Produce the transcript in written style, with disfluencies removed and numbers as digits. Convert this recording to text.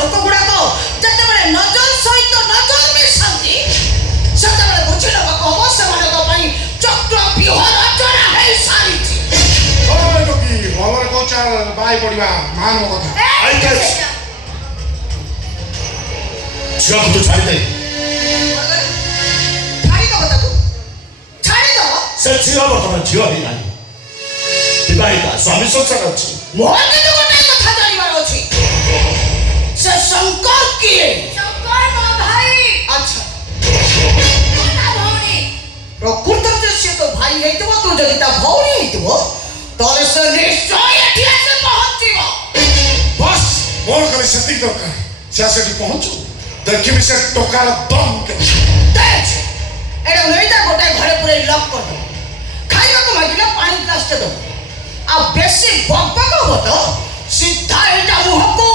लोक गुड़ाक जिते नजर सहित नजर मिशांती सेते बुझी नବାକୁ हब से चक्र व्यूह रचना है सारी भलर कचार बाई पड़वा मान कथा आई कैच झियो को छाड़ी दे छाड़ी दो ताकू छाड़ी दो से झियो बर्तमान झियो ही नाही विवाहिता स्वामी संसार अछि मोहन जो गोटे कथा जानिबार अछि से शंकर किए शंकर मो भाई अच्छा कोना भौणी प्रकृत से तो भाई हेतबो तू जदि ता भौणी हेतबो तले से निश्चय एठी आसे पहुंचीबो बस मोर करे सेति दरकार से सेठी पहुंचू देखि से टोकार दम के देख एडा नैदा गोटे घरे पूरे लॉक कर दो खाइबा को मागिला पानी ग्लास दो आ बेसी बकबक हो तो सीधा एटा मुह को